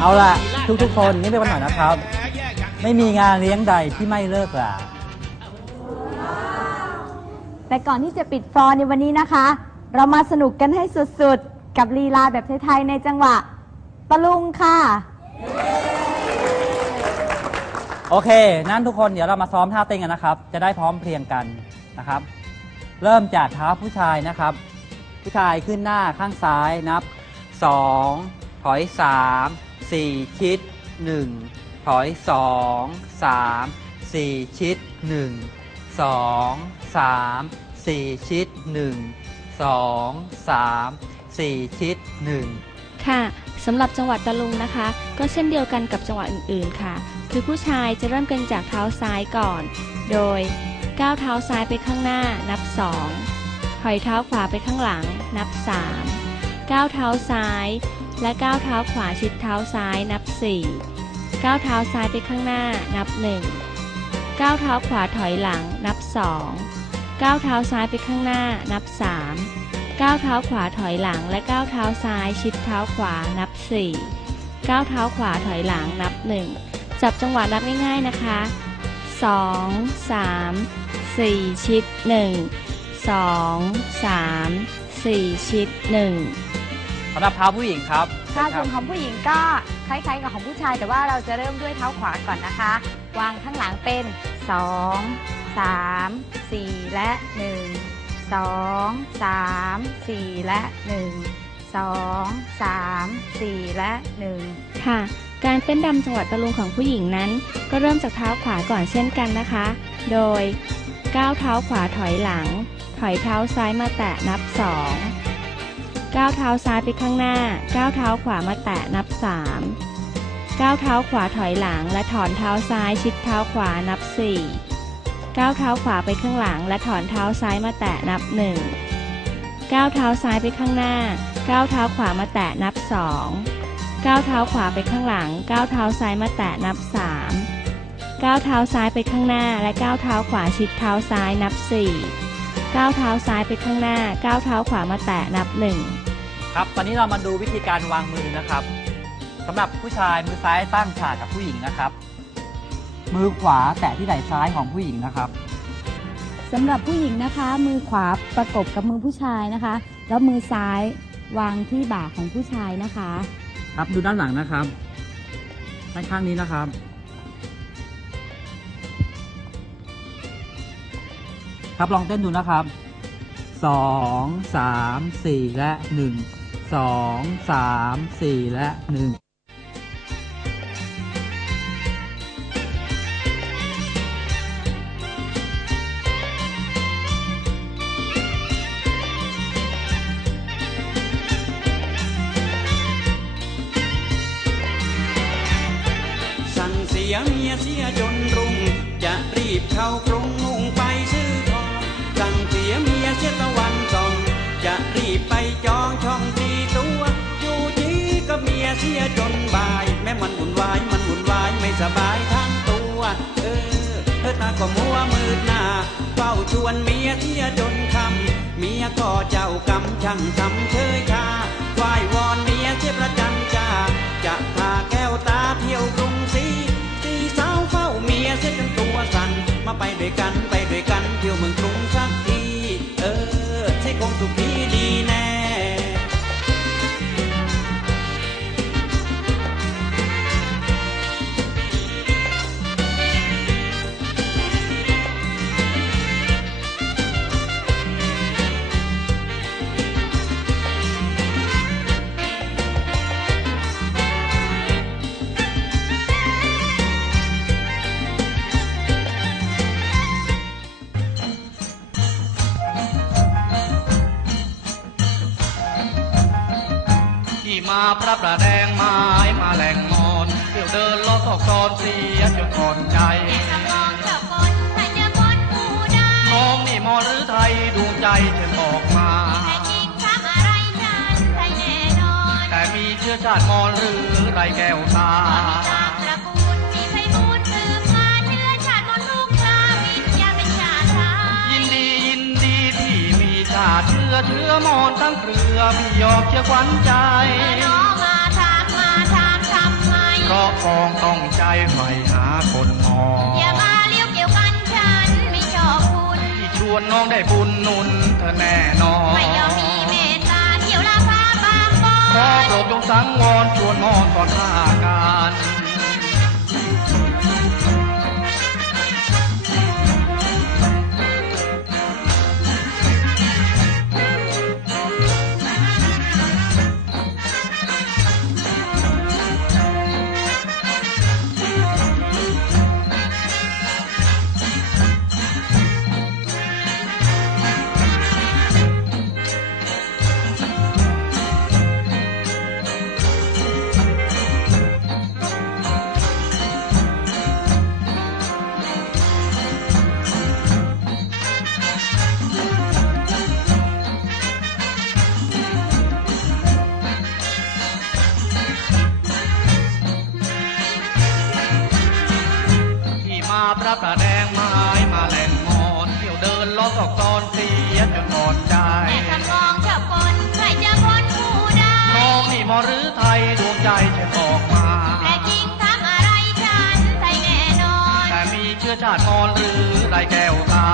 เอาล่ะ ทุกๆ คนนี่เป็นวันหน่อยนะครับ ไม่มีงานเลี้ยงใดที่ไม่เลิกลาแต่ก่อนที่จะปิดฟลอร์ในวันนี้นะคะ เรามาสนุกกันให้สุดๆ กับลีลาแบบไทยๆในจังหวะตะลุงค่ะ โอเค นั่นทุกคนเดี๋ยวเรามาซ้อมท่าเต้นกันนะครับ จะได้พร้อมเพรียงกันนะครับ เริ่มจากเท้าผู้ชายนะครับ ผู้ชายขึ้นหน้าข้างซ้ายนับ 2 ถอย 3 4 ชิด 1 ถอย 2 3 4 ชิด 1 2 3 4 ชิด 1 2 3 4 ชิด 1 ค่ะสำหรับจังหวะตะลุงนะคะ ก็เช่นเดียวกันกับจังหวะอื่นๆค่ะ คือผู้ชายจะเริ่มกันจากเท้าซ้ายก่อน โดยก้าวเท้าซ้ายไปข้างหน้านับ 2 ถอยเท้าขวาไปข้างหลังนับ 3 ก้าวเท้าซ้าย และก้าวเท้าขวาชิดเท้าซ้ายนับ 4 ก้าวเท้าซ้ายไปข้างหน้านับ 1 ก้าวเท้าขวาถอยหลังนับ 2 ก้าวเท้าซ้ายไปข้างหน้านับ 3 ก้าวเท้าขวาถอยหลังและก้าวเท้าซ้ายชิดเท้าขวานับ 4 ก้าวเท้าขวาถอยหลังนับ 1 จับจังหวะนับง่ายๆนะคะ 2 3 4 ชิด 1 2 3 4 ชิด 1 สำหรับเท้าผู้หญิงครับค่ะคส่รัวนของผู้หญิงก็คล้ายๆกับของผู้ชาย แต่ว่าเราจะเริ่มด้วยเท้าขวาก่อนนะคะ วางข้างหลังเป็น 2 3 4 และ 1 2 3 4 และ 1 2 3 4 และ 1 ค่ะ การเต้นดำจังหวะตะลุงของผู้หญิงนั้น ก็เริ่มจากเท้าขวาก่อนเช่นกันนะคะ โดยก้าวเท้าขวาถอยหลัง ถอยเท้าซ้ายมาแตะนับ2ก้าวเท้าซ้ายไปข้างหน้าก้าวเท้าขวามาแตะนับ3ก้าวเท้าขวาถอยหลัง และถอนเท้าซ้ายชิดเท้าขวานับ 4 ก้าวเท้าขวาไปข้างหลัง และถอนเท้าซ้ายมาแตะนับ 1 ก้าวเท้าซ้ายไปข้างหน้าก้าวเท้าขวามาแตะนับ 2 ก้าวเท้าขวาไปข้างหลัง ก้าวเท้าซ้ายมาแตะนับ 3 ก้าวเท้าซ้ายไปข้างหน้า และก้าวเท้าขวาชิดเท้าซ้ายนับ 4 ก้าวเท้าซ้ายไปข้างหน้า ก้าวเท้าขวามาแตะนับ 1 ครับ ตอนนี้เรามาดูวิธีการวางมือนะครับสำหรับผู้ชายมือซ้ายตั้งฉากกับผู้หญิงนะครับ มือขวาแตะที่ไหล่ซ้ายของผู้หญิงนะครับสำหรับผู้หญิงนะคะ มือขวาประกบกับมือผู้ชายนะคะ แล้วมือซ้ายวางที่บ่าของผู้ชายนะคะ ครับดูด้านหลังนะครับด้านข้างนี้นะครับ ครับลองเต้นดูนะครับสองสามสี่และหนึ่งสองสามสี่และหนึ่ง เมียเสียตะวันส่อง จะรีบไปจองช่องตีตัวอยู่จีกับเมียเสียจนบ่าย แม้มันวุ่นวายมันวุ่นวายไม่สบายทั้งตัว เออเธอตาก็มัวมืดหน้าเฝ้าชวนเมียเสียจนคำเมียก็เจ้ากรรมช่างทำเชยชาไหว้วอนเมียเสียประจันจาจะพาแก้วตาเที่ยวกรุงศรีสีสาวเฝ้าเมียเสียจนตัวสั่นมาไปด้วยกันไปด้วยกันเที่ยวเมืองกรุง พระประแดงไม้มาแหล่งมอนเที่ยวเดินลอดอกตอนเสียจนอ่อนใจนแต่จะวาดมูได้องนี่มอหรือไทยดวงใจเชิบอกมาแต่มีเชื้อชาติมอหรือไรแก้วตาเชื้อเชื้อมอนทั้งเครือพี่ยอมเชื่อขวัญใจ ราะคองต้องใจใฝ่หาคนมองอย่ามาเลี้ยวเกี่ยวกันฉันไม่ชอบคุณที่ชวนน้องได้บุญนุนเธอแน่นอนไม่ยอมมีเมตตาเที่ยวลาพาบางบอนขอโปรดจงสังวรชวนมอนตอนฆ่ากันือชาติมอหรือไรแก้วตา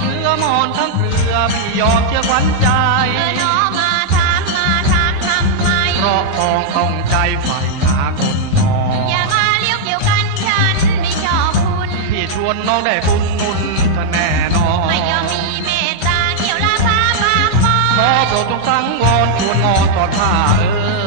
เชื้อมอนทั้งเครือพี่ยอมเชื่อขวัญใจเออน้อมาถามมาถามทำไมเพราะทองต้องใจใฝ่หาคนนองอย่ามาเลี้ยวเกี่ยวกันฉันไม่ชอบคุณพี่ชวนน้องได้บุญนุนทะแน ต้งสังวรชวนงอตอดผ้าเออ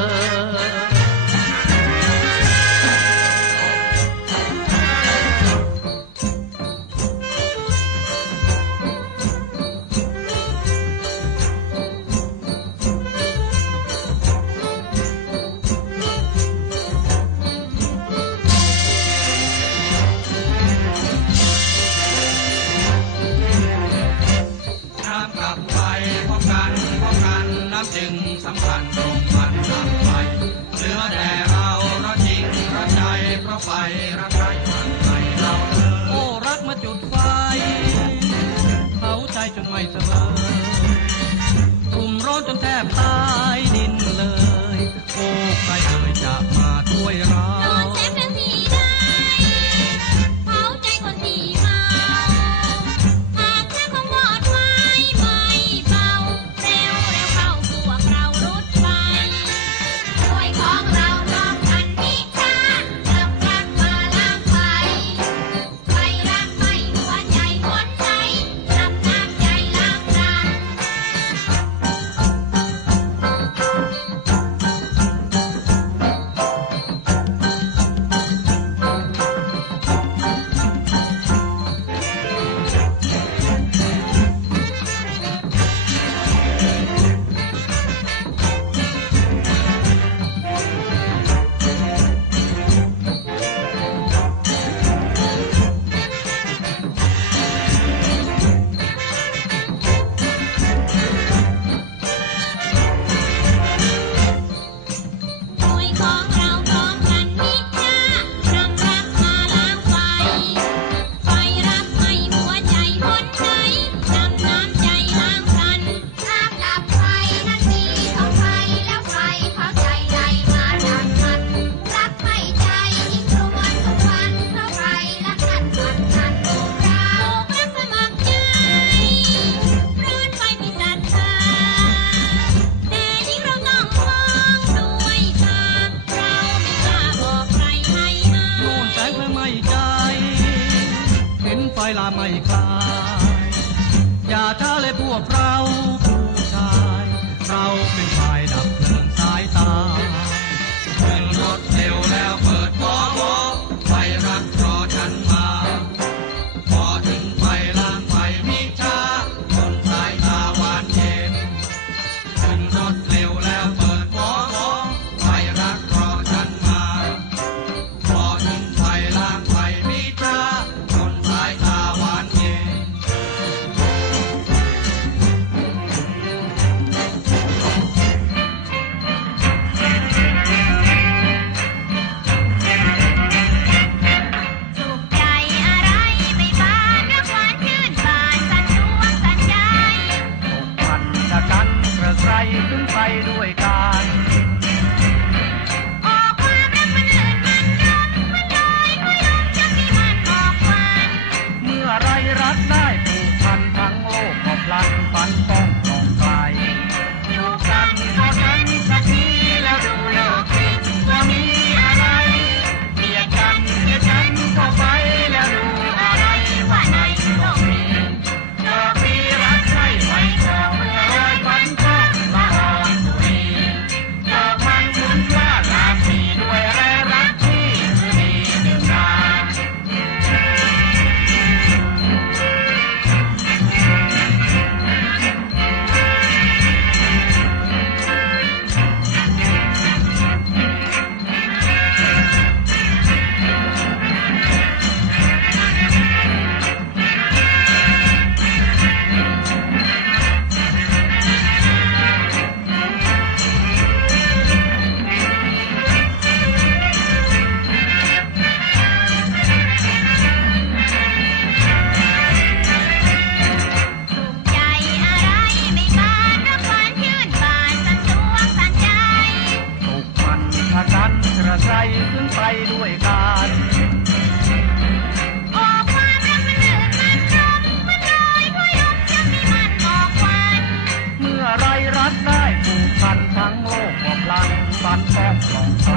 ังโลกหมลังฝันแทบหลงไป